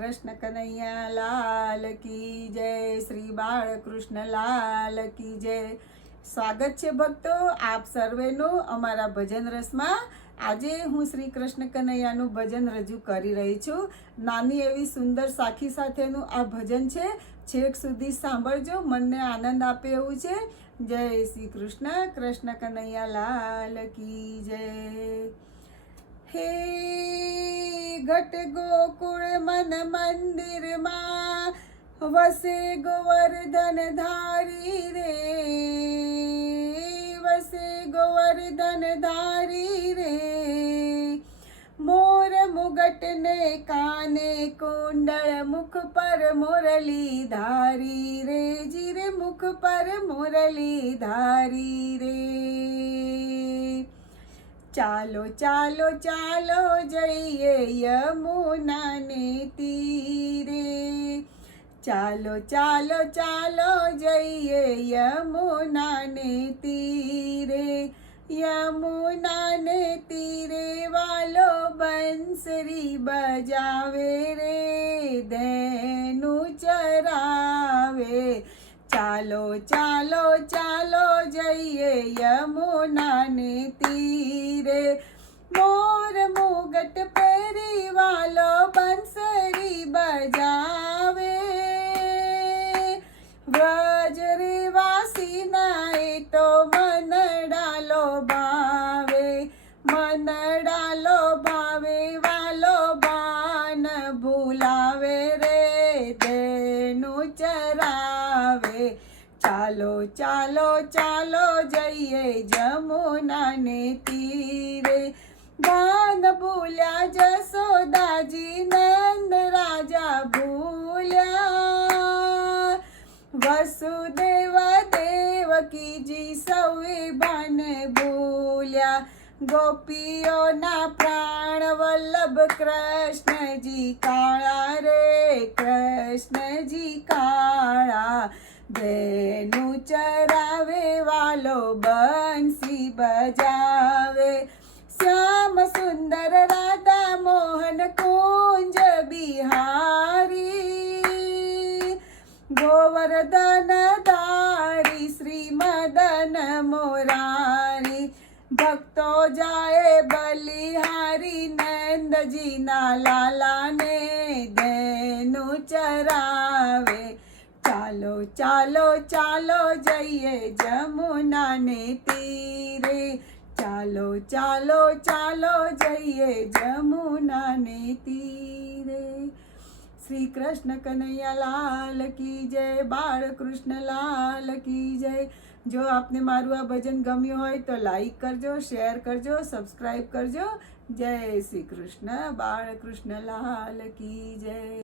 કૃષ્ણ કનૈયા લાલ કી જય, શ્રી બાળકૃષ્ણ લાલ કી જય। સ્વાગત છે ભક્તો આપ સર્વેનું અમારા ભજન રસમાં। આજે હું શ્રી કૃષ્ણ કનૈયાનું ભજન રજૂ કરી રહી છું। નાની એવી સુંદર સાખી સાથેનું આ ભજન છે, છેક સુધી સાંભળજો, મનને આનંદ આપે એવું છે। જય શ્રી કૃષ્ણ, કૃષ્ણ કનૈયા લાલ કી જય। હે ઘટ ગોકુળ મન મંદિર માં વસે ગોવર્ધન ધારી રે, વસે ગોવર્ધન ધારી રે। મોર મુગટ ને કાને કુંડળ, મુખ પર મુરલી ધારી રે, જીરે મુખ પર મુરલી ધારી રે। ચાલો ચાલો ચાલો જઈએ યમુનાને તીરે, ચાલો ચાલો ચાલો જઈએ યમુનાને તીરે। યમુનાને તીરે વાલો બંસરી બજાવે રે, ધેનું ચરાવે। ચાલો ચાલો ચાલો જઈએ યમુનાને તીરે। મોર મુગટ પહેરી વાલો બંસરી બજાવે, વ્રજ રે વાસી નાય તો મનડા લોભાવે, મનડા લોભાવે વાલો બાન ભૂલાવે રે, ધેનું ચરાવે। ચાલો ચાલો ચાલો જઈએ જમુનાને તીરે, ગાન ભૂલ્યા જસોદાજી, નંદ રાજા ભૂલ્યા, વસુદેવ દેવકીજી સૌએ ભાન ભૂલ્યા। ગોપીઓના પ્રાણ વલ્લભ કૃષ્ણજી કાળા રે, કૃષ્ણજી કાળા, ધેનું ચરાવે વાલો બંસી બજાવે। શ્યામ સુંદર રાધા મોહન કુંજ બિહારી, ગોવર્ધન ધારી શ્રી મદન મોરારી। ભક્તો જાય બલિહારી, નંદજીના લાલાને ધેનું ચરાવે। ચાલો ચાલો ચાલો જઈએ જમુનાને તીરે, ચાલો ચાલો ચાલો જઈએ જમુનાને તીરે। શ્રી કૃષ્ણ કનૈયા લાલ કી જય, બાળકૃષ્ણ લાલ કી જય। જો આપને મારું આ ભજન ગમ્યું હોય તો લાઈક કરજો, શેર કરજો, સબસ્ક્રાઈબ કરજો। જય શ્રી કૃષ્ણ, બાળકૃષ્ણ લાલ કી જય।